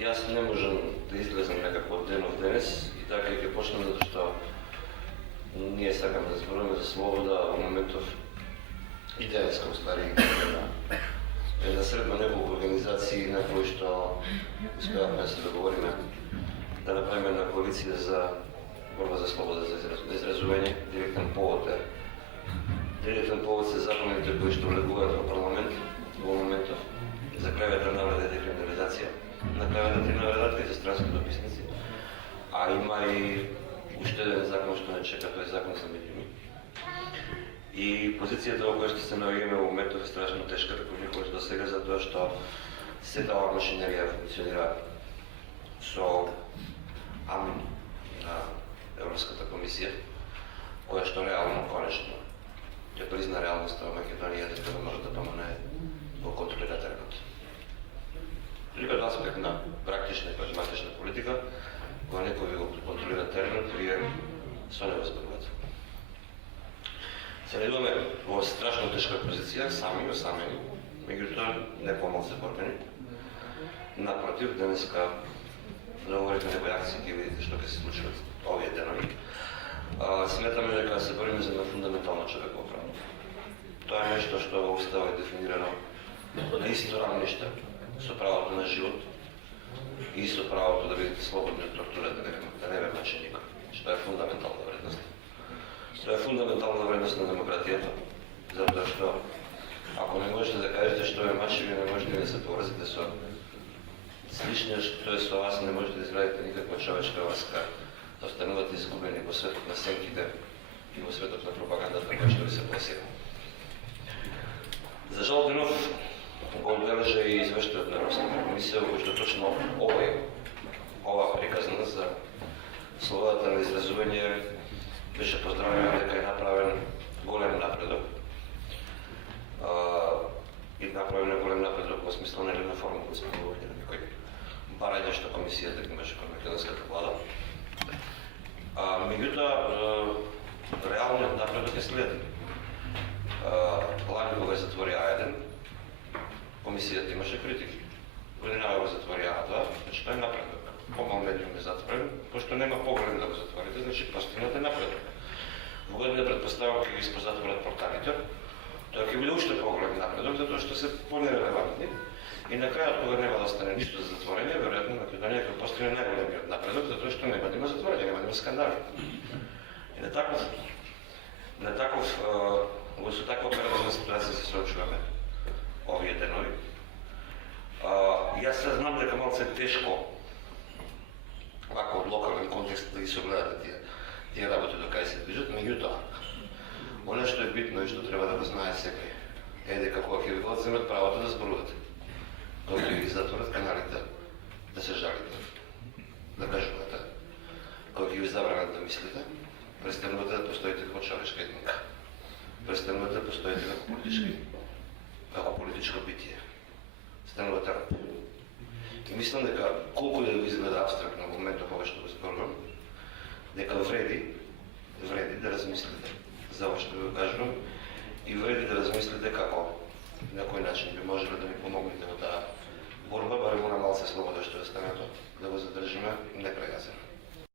Јас не можам да излезам некако од денов денес и така ќе почнем затоа што ние сакаме да зборуваме за слобода во моментов и денеска устари една средба неколку организации на кои што успеавме да се договориме да направиме една коалиција за борба за слобода за изразување. Директен повод се законите кои што влегуваат во парламент во моментов за клевета, навреда и декриминализација, на клеветата и навредата и за странски дописници, а има и уште еден закон што не чека, тој закон за медиуми. И позицијата во која што се наоѓаме во моментов е страшно тешка, како никогаш до сега, затоа што сета оваа машинерија функционира со амин на Европската комисија, која што реално, конечно, ќе призна реалноста во Македонија дека не може да помане го контролира теренот. Од аспект на практична и прагматична политика, кога некој го контролира теренот, вие со него зборувате. Се најдуваме во страшно тешка позиција, сами, осамени, меѓутоа не помалку борбени. Напротив, денеска договорите некои акции, ќе видите што ќе се случат овие денови. Сметаме дека се бориме за фундаментално човеково право. Тоа е нешто што во Уставот е дефинирано на исто рамниште со правото на живот и со правото да бидете слободни од тортура, да не ве мачи никој, што е фундаментална вредност. Тоа е фундаментална вредност на демократијата, затоа што ако не можете да кажете што ве мачи, вие не можете да се поврзите со слични, што е со вас, не можете да изградите никаква човечка врска, да останувате изгубени во светот на сенките и во светот на пропагандата која што ви се пласира. За жал денов го одбележа и извештајот на Европската комисија, кој што точно ова приказна за слободата на изразување беше поздравено дека е направен голем напредок. И направен голем напредок во смисла на реформа кој сме говорили на некои барања што комисијата имаше кон македонската влада. Меѓутоа, реалниот напредок е следен. Лани кога затвори А1, комисијата имаше критики. Годинава го затвори А2, значи тоа е напредок. Помал медиум е затворен, пошто нема поголем да го затворите, значи постигнат е напредок. Во година предпоставам ќе ги позатворат порталите, тоа ќе биде уште поголем напредок, затоа што се понерелевантни. И на крајот, кога нема да остане ништо за затворење, веројатно Македонија ќе постигне најголемиот напредок, затоа што нема да има затворење, нема да има скандали. И во со таква оперативна ситуација се соочуваме овие денови. Јас се знам дека малце тешко вака од локален контекст да ги согледате тие работи до кај се движат, меѓутоа, оно што е битно и што треба да го знае секој е дека кога ќе ви го одземат правото да зборувате, кога ќе ви затворат каналите да се жалите, да кажувате, кога ќе ви забранат да мислите, престанувате да постоите како човешка етника. Престанувате да постоите како политичко битие. Станувате раб. И мислам дека колку да ви изгледа абстрактно во моментот ова што го зборувам, дека вреди да размислите за ова што ви кажувам и вреди да размислите како на кој начин би можеле да ни помогнете во таа борба, барем она малце слобода што е останато, да го задржиме непрегазено.